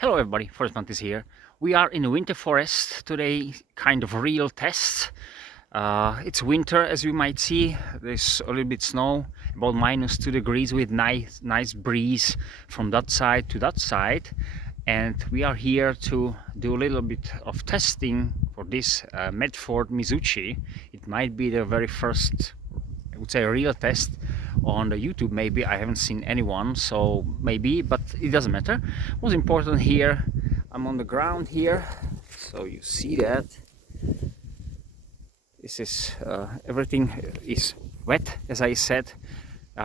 Hello everybody, Forest Monk is here. We are in a winter forest today, kind of real test. It's winter, as you might see. There's a little bit snow, about -2 degrees with nice breeze from that side to that side. And we are here to do a little bit of testing for this Medford MIZUCHI. It might be the very first, I would say, a real test on the YouTube. Maybe I haven't seen anyone, so maybe, but it doesn't matter. What's important here, I'm on the ground here, so you see that this is everything is wet, as I said,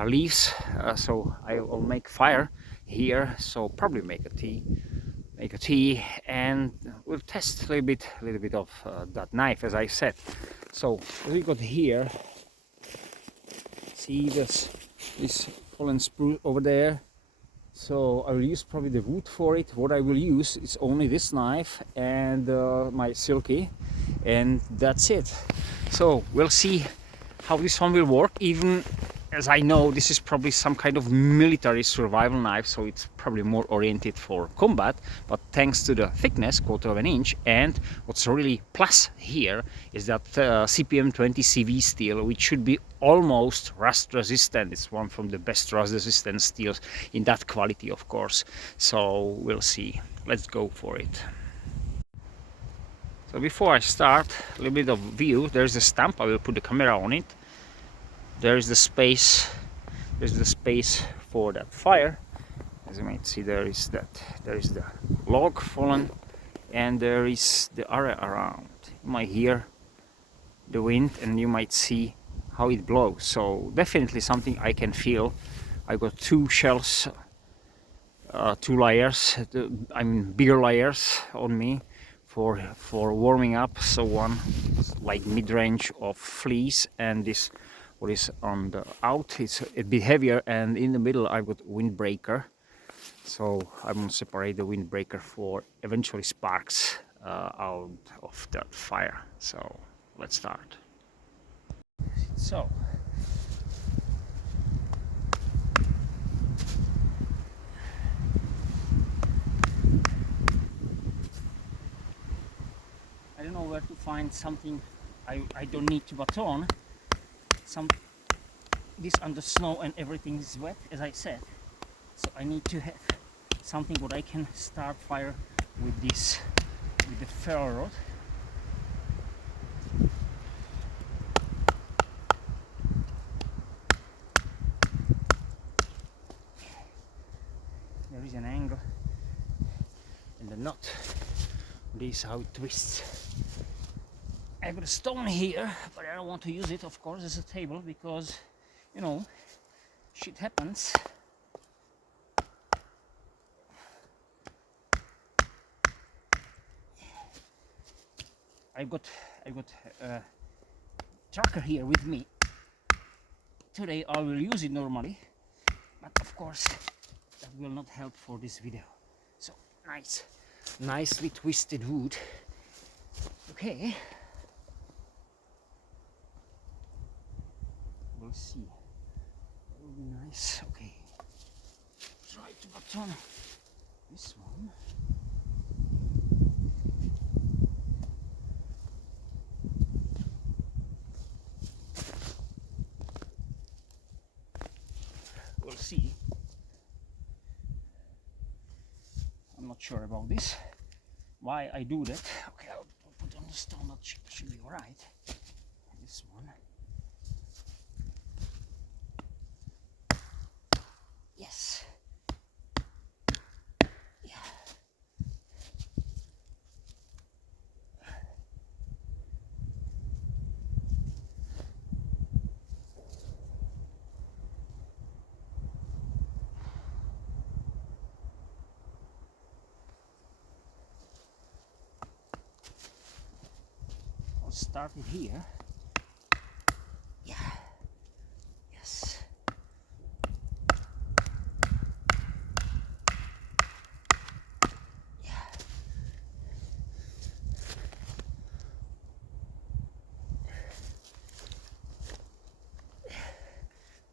leaves, so I will make fire here, so probably make a tea, and we'll test a little bit of that knife, as I said. So what we got here, see this fallen spruce over there, so I will use probably the wood for it. What I will use is only this knife and my silky, and that's it. So we'll see how this one will work, even as I know this is probably some kind of military survival knife, so it's probably more oriented for combat, but thanks to the thickness, 1/4 inch, and what's really plus here is that CPM 20 CV steel, which should be almost rust resistant. It's one from the best rust resistant steels in that quality, of course. So we'll see. Let's go for it. So before I start, a little bit of view. There's a stump. I will put the camera on it. There's the space for that fire. As you might see, there is the log fallen, and there is the area around. You might hear the wind, and you might see how it blows. So definitely something I can feel. I got two shells, two layers, I mean bigger layers on me for warming up. So one like mid-range of fleece, and this what is on the out, it's a bit heavier, and in the middle I got windbreaker. So I'm gonna separate the windbreaker for eventually sparks out of that fire. So let's start. So I don't know where to find something I don't need to baton. This under snow and everything is wet, as I said, so I need to have something what I can start fire with this, with the ferro rod. There is an angle and the knot. This is how it twists. I have a stone here, but I don't want to use it, of course, as a table, because, you know, shit happens. I've got a tracker here with me. Today I will use it normally, but of course that will not help for this video. So nicely twisted wood. Okay. We'll see. That will be nice. Okay. Try to baton this one. We'll see. I'm not sure about this. Why I do that? Okay, I'll put on the stone. That should be alright. This one. Yes. Yeah. I'll start it here. Yeah. Yes.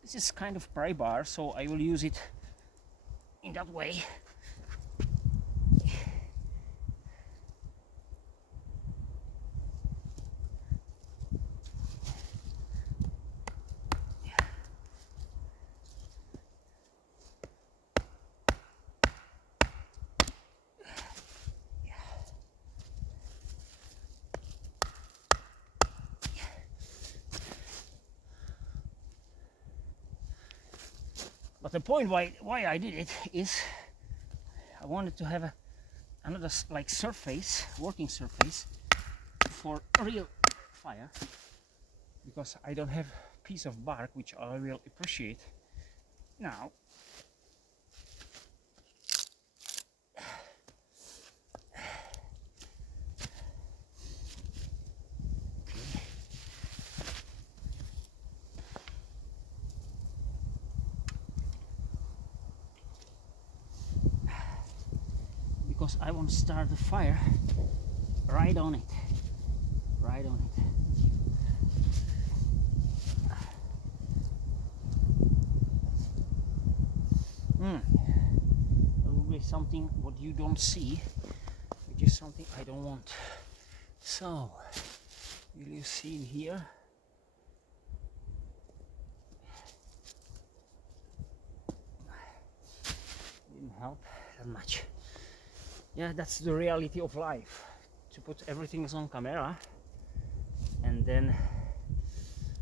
This is kind of pry bar, so I will use it in that way. But the point why I did it is I wanted to have another like surface, working surface for a real fire, because I don't have a piece of bark, which I will appreciate now. Because I want to start the fire right on it, right on it. That will be something what you don't see, which is something I don't want. So, will you see here? Didn't help that much. Yeah, that's the reality of life. To put everything on camera, and then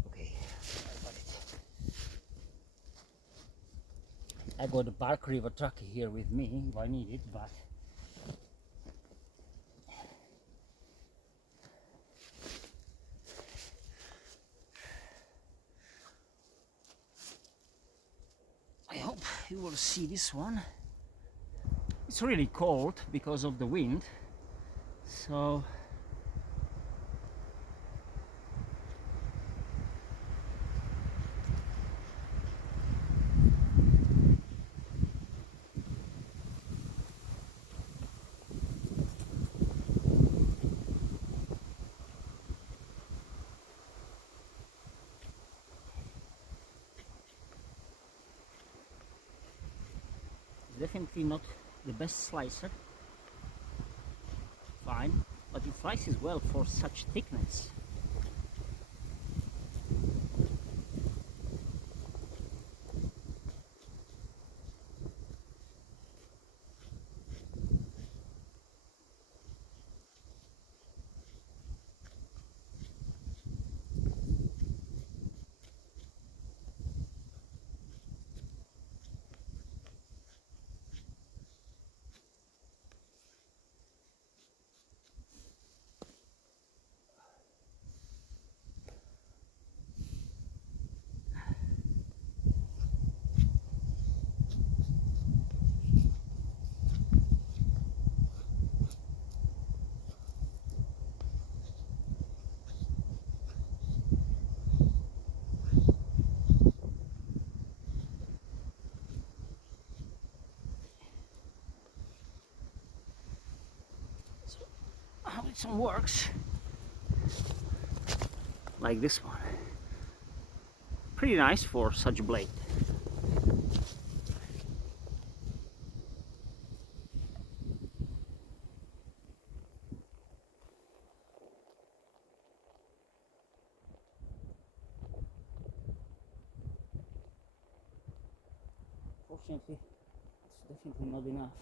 okay, I got it. I got a Bark River truck here with me if I need it, but I hope you will see this one. It's really cold because of the wind, so definitely not the best slicer. Fine, but it slices well for such thickness. How it works, like this one, pretty nice for such a blade. Fortunately, it's definitely not enough.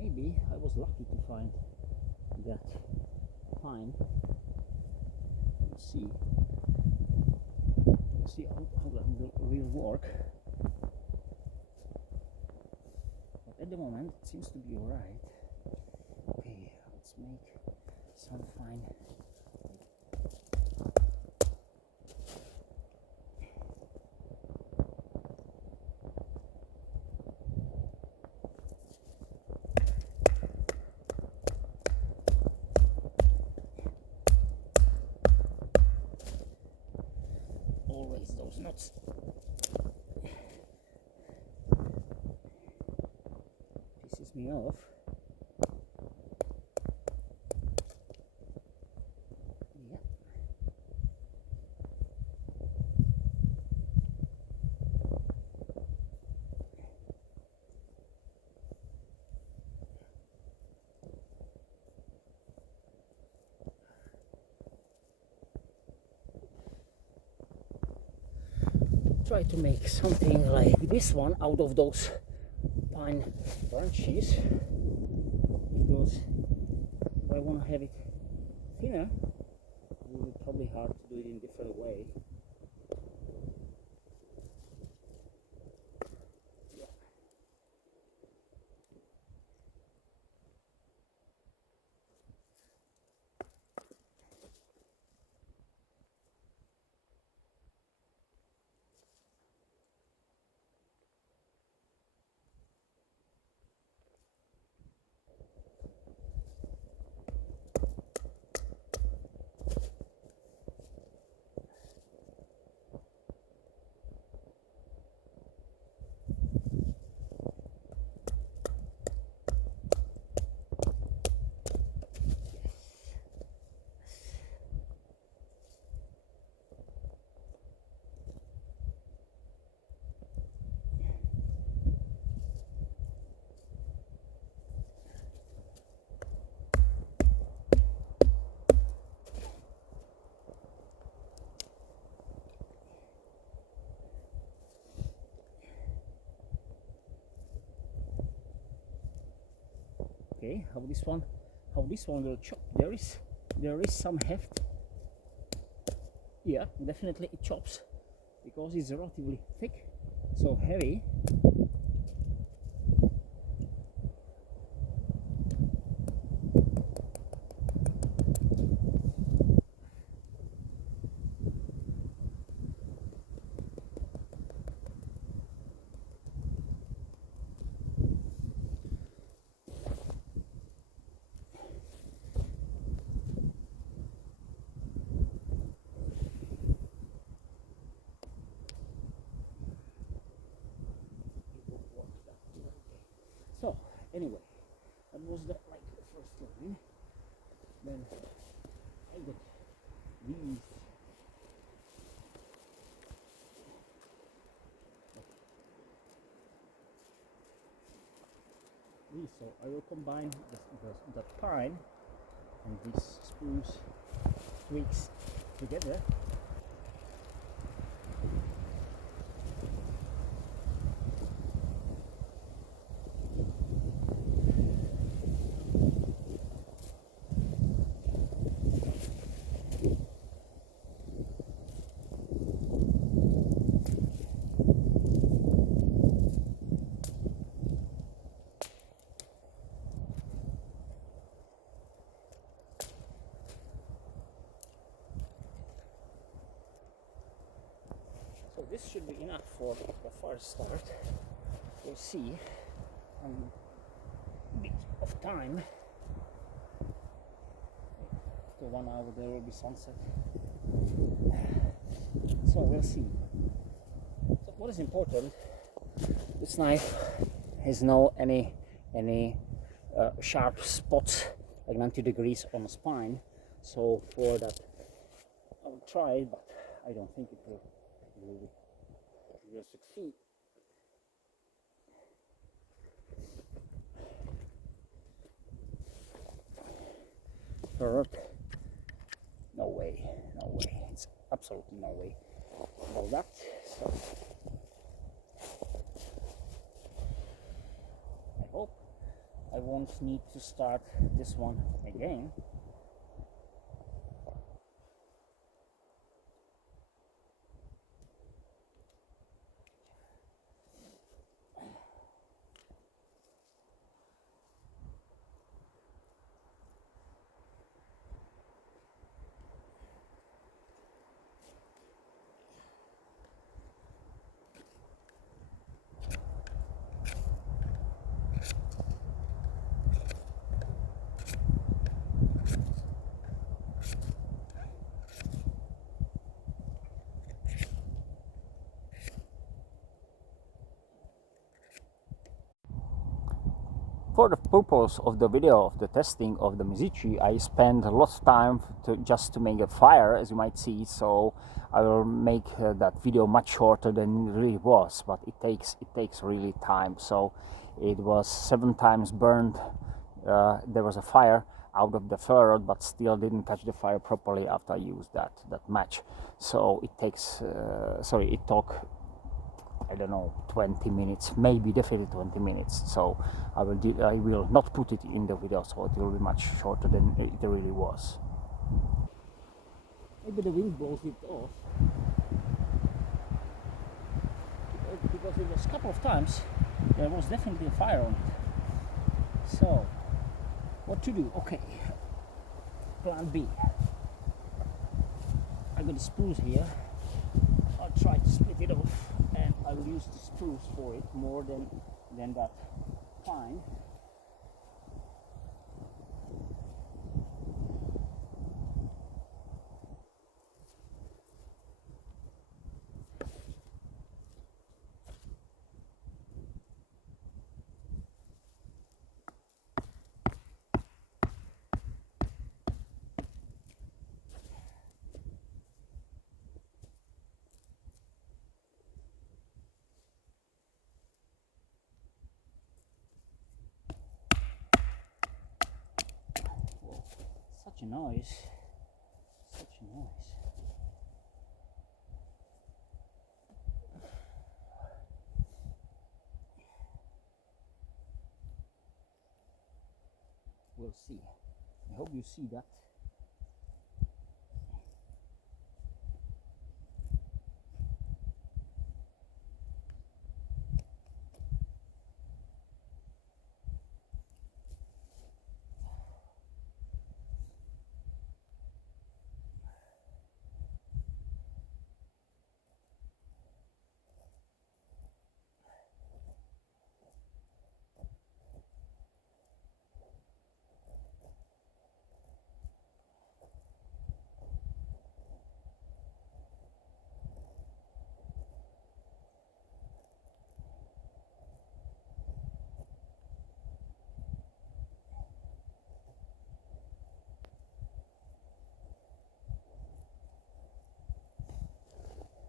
Maybe I was lucky to find that pine. Let's see how that will work. But at the moment it seems to be alright. Okay, let's make some fine. not pisses me off. Yeah. Try to make something like this one out of those pine branches, because if I want to have it thinner, it will be probably hard to do it in a different way. Okay, how this one will chop. There is some heft. Yeah, definitely it chops because it's relatively thick, so heavy. So anyway, that was the first line. Then I got these. So I will combine the pine and these spruce twigs together. So this should be enough for the first start. We'll see. A bit of time. After 1 hour there will be sunset. So we'll see. So what is important? This knife has no any sharp spots like 90 degrees on the spine. So for that, I will try, but I don't think it will succeed. Third, no way, it's absolutely no way about that. So I hope I won't need to start this one again. For the purpose of the video of the testing of the Mizuchi, I spent a lot of time just to make a fire, as you might see, so I will make that video much shorter than it really was, but it takes really time. So it was 7 times burned. There was a fire out of the ferrite, but still didn't catch the fire properly after I used that match. So it takes it took, I don't know, 20 minutes, maybe definitely 20 minutes. So I will not put it in the video, so it will be much shorter than it really was. Maybe the wind blows it off, because it was a couple of times there was definitely a fire on it. So what to do? Okay, plan B. I got the spruce here. I'll try to split it off, and I will use the spruce for it more than that pine. Such a noise. Such a noise. We'll see. I hope you see that.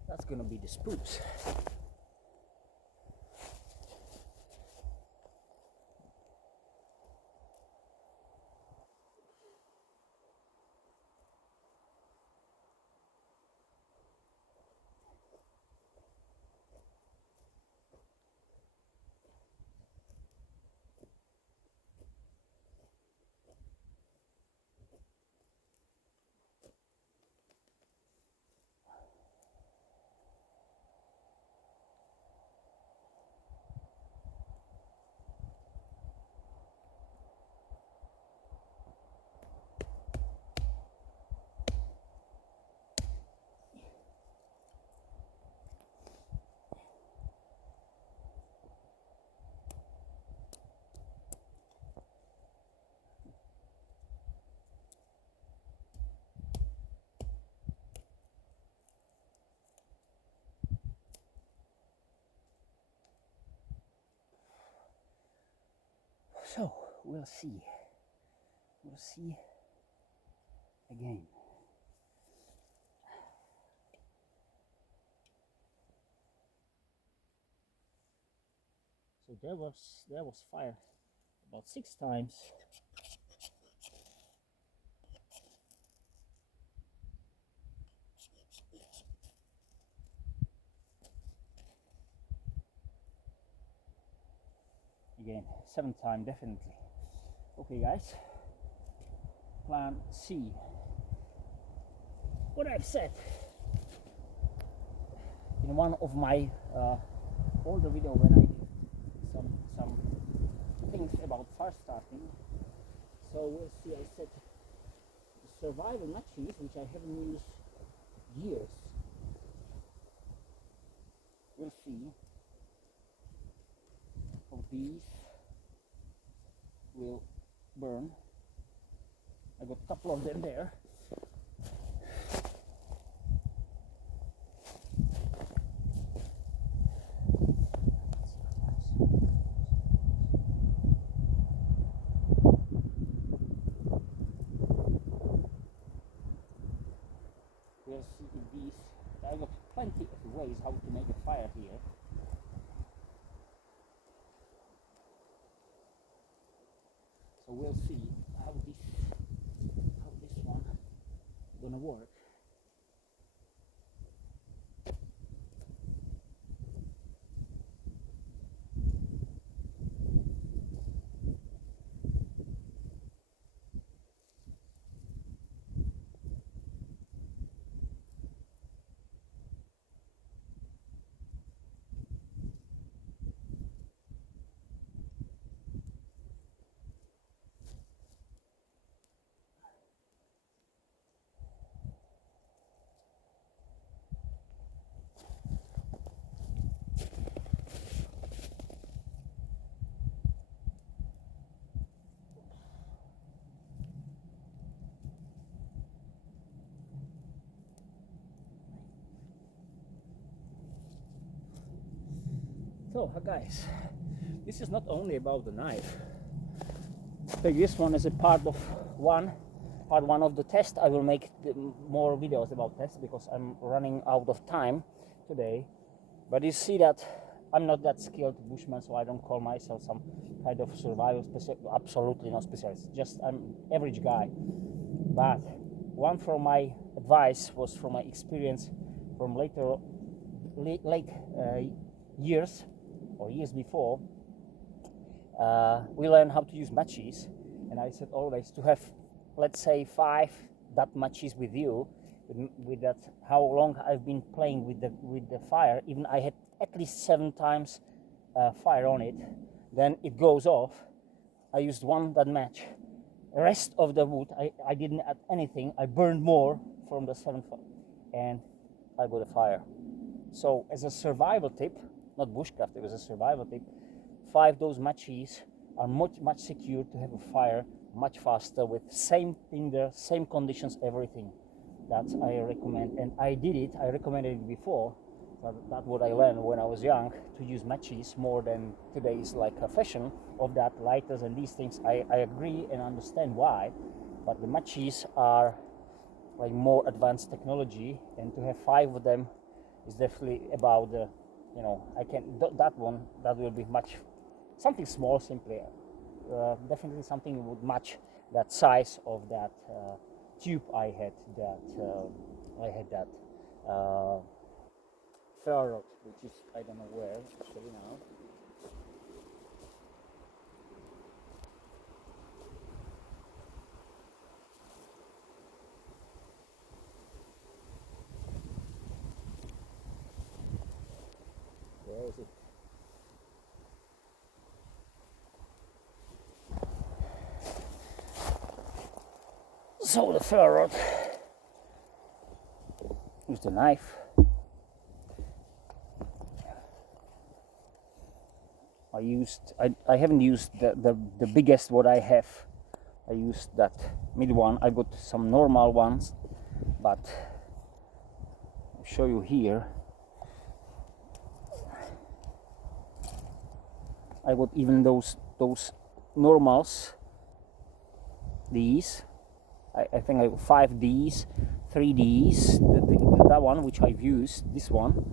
That's gonna be the spruce. So we'll see. We'll see again. So there was fire about 6 times. Again, 7th time definitely. Okay guys, plan C. What I've said in one of my older video when I did some things about fire starting. So we'll see, I said the survival matches, which I haven't used years. We'll see how these will burn. I got a couple of them there. we'll see how this one gonna work. So guys, this is not only about the knife. Take this one as a part one of the test. I will make more videos about tests because I'm running out of time today. But you see that I'm not that skilled bushman, so I don't call myself some kind of survival specialist. Absolutely not specialist. Just I'm average guy. But one from my advice was from my experience from late years or years before. We learned how to use matches, and I said always to have, let's say, 5 that matches with you. With that, how long I've been playing with the fire, even I had at least 7 times fire on it. Then it goes off. I used one that match. The rest of the wood, I didn't add anything. I burned more from the 7th, and I got a fire. So as a survival tip, not bushcraft, it was a survival tip. 5 those matches are much secure to have a fire much faster with same tinder, same conditions, everything. That I recommend, and I did it. I recommended it before. That's what I learned when I was young, to use matches more than today's like a fashion of that lighters and these things. I agree and understand why, but the matches are like more advanced technology, and to have 5 of them is definitely about the, you know, I can that one that will be much something small simply, definitely something would match that size of that tube I had that ferrite, which is I don't know where actually now. Where is it? So the ferrite with the knife. I haven't used the biggest what I have. I used that mid one. I got some normal ones, but I'll show you here. I got even those normals. These, I think I got 5 Ds, 3 Ds. That one which I've used, this one,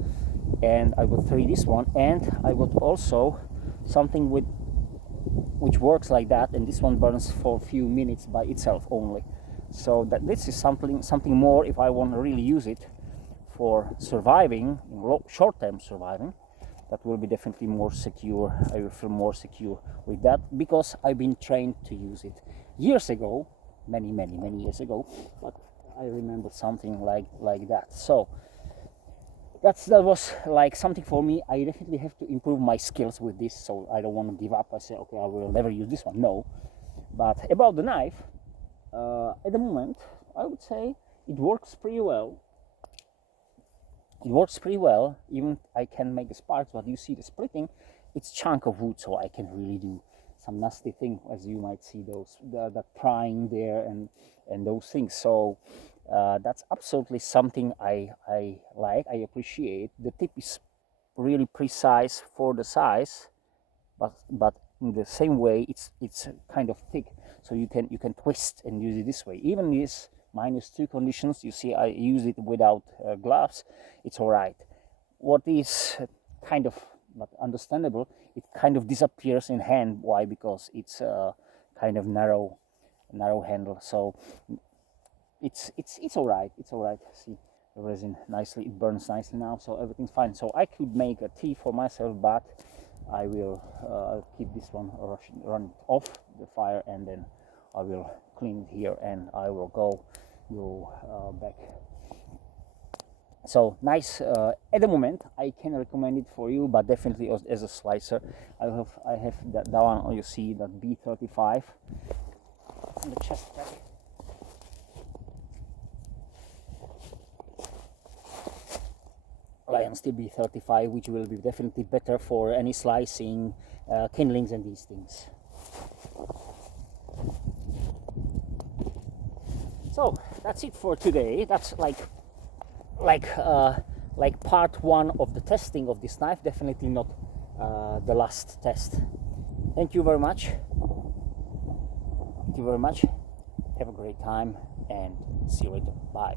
and I got 3 this one, and I got also something which works like that, and this one burns for a few minutes by itself only. So that this is something more if I want to really use it for surviving, short-term surviving. That will be definitely more secure. I will feel more secure with that because I've been trained to use it years ago, many years ago. But I remember something like that. So that was like something for me. I definitely have to improve my skills with this, so I don't want to give up. I say, okay, I will never use this one. No. But about the knife, at the moment, I would say it works pretty well. It works pretty well. Even I can make the sparks, but you see the splitting, it's chunk of wood, so I can really do some nasty thing, as you might see those the prying there and those things. So that's absolutely something I like. I appreciate. The tip is really precise for the size, but in the same way it's kind of thick, so you can twist and use it this way. Even this -2 conditions, you see I use it without gloves, it's all right. What is kind of not understandable, it kind of disappears in hand. Why? Because it's kind of narrow handle, so it's all right. It's all right. See, the resin nicely, it burns nicely now, so everything's fine. So I could make a tea for myself, but I will keep this one, run it off the fire, and then I will clean it here, and I will go back. So nice. At the moment, I can recommend it for you, but definitely as a slicer. I have that one. You see that B35 on the chest pack. Lion Steel B35, which will be definitely better for any slicing, kindlings, and these things. So that's it for today. That's like part one of the testing of this knife. Definitely not the last test. Thank you very much. Thank you very much. Have a great time, and see you later. Bye.